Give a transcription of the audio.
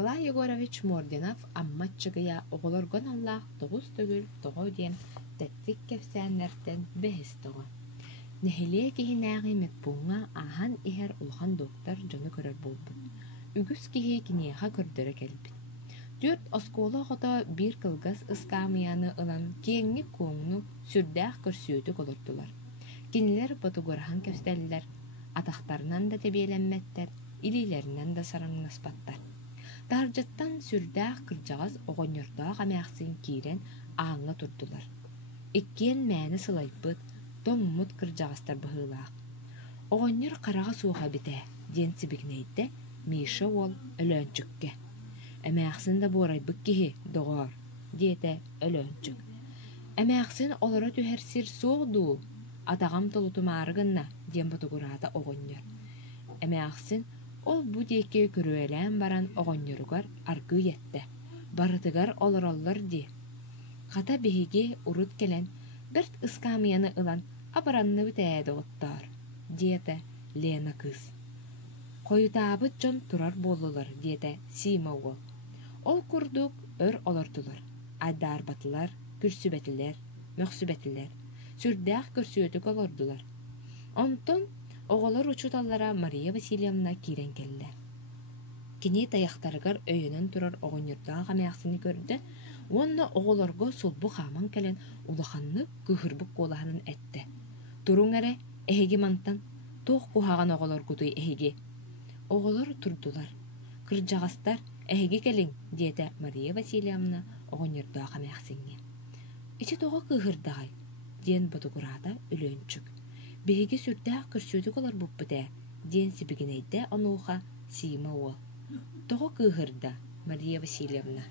Николай Егорович Мординов амматчыгыя оголоргон аллах тоғыз төгүл тоғо диэн тәттик кепсәннәртен бәхис тоға. Нәхиле кихинәғи метбуңа ахан ихер улхан доктор жону көрөр болбут. Үгүс кихи кинеха көрдөрө келбит. Дүрт оскола хота бир кылгас ыскамыяны ылан кеңни коңну сүрдәх көрсүөтү колордулар. Кинилер ботугорахан кепстәлләр, атақтарынан да тебиеленметтер, илилеринен да сараңнаспаттар. Таржыттан сүрдәх кыржагас оғоньордаах амяақсын киирен аңа турдулар. Иккен мәні сылайпыт, тоңмут кыржагастар быһыылаах. Оғоньор қараға суға бітә, ден сибигнейді, Миша ол өлөнчүкке. Амяақсын да борайбык кихи, доғар, диете өлөнчүк. Амяақсын олара түһәрсир соғду, атағам толутумаарыгынна, ден ботугурата оғоньор. Амяақсын ол бу дейке көрүөлән баран оғоньоругар аргы етті. Барытыгар олороллар ди. Хата беһиге урут келен, бірт ыскамыяны ылан абаранны бүтээді оттар, диете Лена кыз. Койутаабыт жон турар болулар, диете Сима ол. Ол курдук өр олортулар. Айдар батылар, күрсүбетилер, мөхсүбетилер. Сүрдәх көрсүөтүк олордулар. Онтон оголор учуталлара Мария Васильевна кирен келлер. Кини таяқтарыгар өйөнөн турар оғоньордаах амяақсыны көрді, онна оголорго сулбу хаман келен улаханны кыхырбык колаханын этте. Туруң эре, эһиги мантан, туох кухаган оголор кутуй эһиги. Оголор турдулар. Кыржагастар, эһиги келин, диете Мария Васильевна оғоньордаах амяақсыны. Ичи тоға кыхырдагай, диен ботугурата үлөнчүк. Биһиги сүрдәх көрсүөтүк олар буппыте, диен сибигинейде онуха Сима ол. Тоға кыхырда, Мария Васильевна.